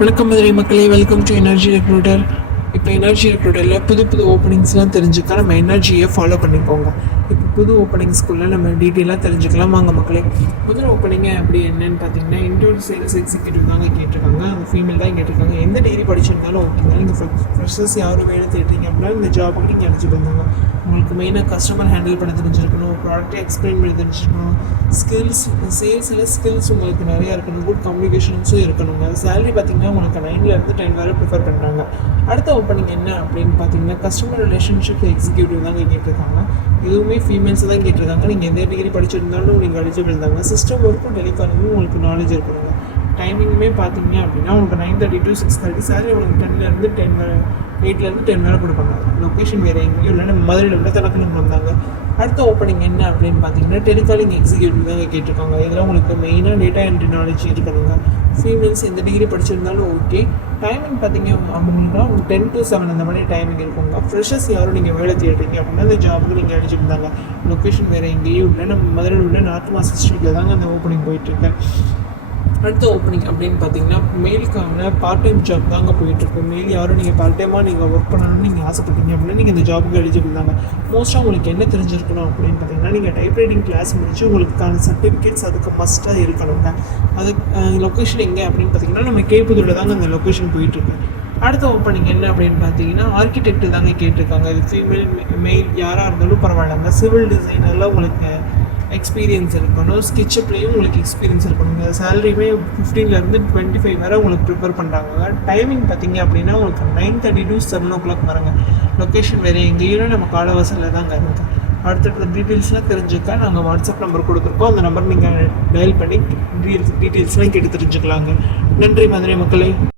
வணக்கம் மதுரை மக்களே welcome to energy recruiter இப்போ எனர்ஜி ரெக்ரூட்டரில் புது புது ஓப்பனிங்ஸ்லாம் தெரிஞ்சுக்க நம்ம எனர்ஜியை ஃபாலோ பண்ணிக்கோங்க. இப்போ புது ஓப்பனிங்ஸ்குள்ளே நம்ம டீட்டெயிலாக தெரிஞ்சுக்கலாம். வாங்க மக்களே முதல் ஓப்பனிங்கே அப்படி என்னன்னு பார்த்தீங்கன்னா இன்டோர் சேல்ஸ் எக்ஸிக்யூட்டிவ் தாங்க கேட்டிருக்காங்க. அந்த ஃபீமேல் தான் கேட்டிருக்காங்க. எந்த டிகிரி படிச்சிருந்தாலும் ஓகேங்க நீங்கள் ஃப்ரெஷர்ஸ் யாரும் வேலை தேடுறீங்க அப்படின்னா இந்த ஜாபுக்கு நீங்கள் எலிஜிபிள் தாங்க. உங்களுக்கு மெயினாக கஸ்டமர் ஹேண்டில் பண்ண தெரிஞ்சிருக்கணும் ப்ராடக்ட்டை எக்ஸ்பிளைன் பண்ணி தெரிஞ்சிருக்கணும். ஸ்கில்ஸ் சேல்ஸில் ஸ்கில்ஸ் உங்களுக்கு நிறையா இருக்கணும் குட் கம்யூனிகேஷன்ஸும் இருக்கணுங்க. சேலரி பார்த்தீங்கன்னா உங்களுக்கு நைன்லேருந்து டென் வரை ப்ரிஃபர் பண்ணுறாங்க அடுத்த ஓப்பனிங் என்ன அப்படின்னு பார்த்தீங்கன்னா கஸ்டமர் ரிலேஷன்ஷிப் எக்ஸிக்யூட்டிவ் தாங்க கேட்டிருக்காங்க. இதுவுமே ஃபீமேல்ஸ் தான் கேட்டிருக்காங்க. நீங்கள் எந்த டிகிரி படிச்சிருந்தாலும் நீங்கள் எலிஜிபிள் தாங்க. சிஸ்டம் ஒர்க்கும் டெலிகாலிங்கும் உங்களுக்கு நாலேஜ் இருக்கணுங்க. டைமிங்குமே பார்த்தீங்க அப்படின்னா உங்களுக்கு nine thirty to six thirty sorry உங்களுக்கு டென்லேருந்து டென் வரை எயிட்லேருந்து டென் வரை கொடுப்பாங்க. லொக்கேஷன் வேறு எங்கேயும் இல்லைன்னா மதுரையில் உள்ள தனக்கு வந்தாங்க. அடுத்த ஓப்பனிங் என்ன அப்படின்னு பார்த்தீங்கன்னா டெலிகாலிங் எக்ஸிக்யூட்டிவ் தான் கேட்டிருக்காங்க. இதில் உங்களுக்கு மெயினாக டேட்டா என்ட்ரி நாலேஜ் இருக்கணுங்க ஃபீமேல்ஸ் எந்த டிகிரி படிச்சிருந்தாலும் ஓகே டைமிங் பார்த்தீங்க அப்படின்னா டென் டு செவன் அந்த மாதிரி டைமிங் இருக்குங்க. ஃப்ரெஷர்ஸ் யாரும் நீங்கள் வேலை தேடுறீங்க அப்படின்னா அந்த ஜாபுக்கு நீங்கள் அடிச்சிருந்தாங்க லொக்கேஷன் வேறு எங்கேயும் இல்லை நம்ம மதுரையில் உள்ள நார்த் மாஸ் ஸ்ட்ரீட்டில் தாங்க அந்த ஓப்பனிங் போயிட்டுருக்கேன் அடுத்த ஓப்பனிங் அப்படின்னு பார்த்தீங்கன்னா மெயிலுக்கான பார்ட் டைம் ஜாப் தாங்க போயிட்டுருக்கு. மெயில் யாரும் நீங்கள் பார்ட் டைமாக நீங்கள் ஒர்க் பண்ணணும்னு நீங்கள் ஆசைப்பட்டீங்க அப்படின்னா நீங்கள் இந்த ஜாபுக்கு எலிஜிபிள் தாங்க. மோஸ்ட்டாக உங்களுக்கு என்ன தெரிஞ்சிருக்கணும் அப்படின்னு பார்த்தீங்கன்னா நீங்கள் டைப்ரைட்டிங் கிளாஸ் முடிச்சு உங்களுக்கான சர்டிஃபிகேட்ஸ் அதுக்கு மஸ்ட்டாக இருக்கணுங்க. அது லொக்கேஷன் எங்கே அப்படின்னு பார்த்தீங்கன்னா நம்ம கேப்புதூரில் தாங்க அந்த லொக்கேஷன் போயிட்டுருக்கு. அடுத்த ஓப்பனிங் என்ன அப்படின்னு பார்த்தீங்கன்னா ஆர்கிடெக்ட் தாங்க கேட்டிருக்காங்க. இது ஃபீமேல் மெயில் யாராக இருந்தாலும் பரவாயில்லைங்க. சிவில் டிசைனரில் உங்களுக்கு எக்ஸ்பீரியன்ஸ் இருக்கணும். ஸ்கெட்சப்லேயும் உங்களுக்கு எக்ஸ்பீரியன்ஸ் இருக்கணுங்க. சேலரியுமே ஃபிஃப்டீன்லேருந்து டுவெண்ட்டி ஃபைவ் வரை உங்களுக்கு ப்ரிப்பேர் பண்ணுறாங்க டைமிங் பார்த்தீங்க அப்படின்னா உங்களுக்கு nine thirty to seven o'clock வரங்க. லொக்கேஷன் வேறு எங்கேயும் நம்ம காலவாசலில் தாங்க இருக்கு. அடுத்தடுத்த டீட்டெயில்ஸ்லாம் தெரிஞ்சுக்க நாங்கள் வாட்ஸ்அப் நம்பர் கொடுத்துருக்கோம். அந்த நம்பர் நீங்கள் டயல் பண்ணி டீட்டெயில்ஸ்லாம் கேட்டு தெரிஞ்சுக்கலாங்க. நன்றி மதுரை மக்களே.